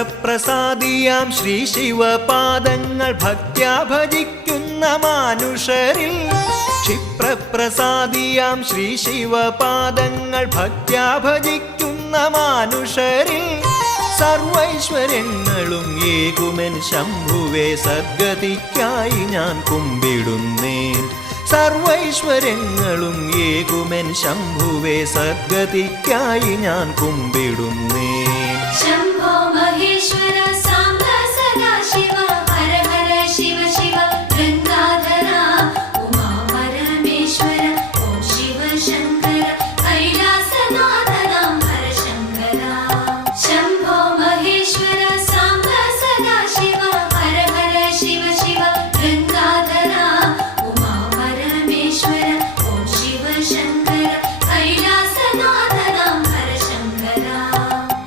ക്ഷിപ്രപ്രസാദിയാം ശ്രീ ശിവപാദങ്ങൾ ഭക്ത്യാ ഭജിക്കുന്ന മാനുഷരിൽ ക്ഷിപ്രപ്രസാദിയാം ശ്രീ ശിവപാദങ്ങൾ ഭക്ത്യാ ഭജിക്കുന്ന മാനുഷരിൽ സർവൈശ്വര്യങ്ങളും ഏകുമെൻ ശംഭുവേ സദ്ഗതിക്കായി ഞാൻ കുമ്പിടുന്നേൻ സർവൈശ്വര്യങ്ങളും ഏകുമെൻ ശംഭുവേ സദ്ഗതിക്കായി ഞാൻ കുമ്പിടുന്നേൻ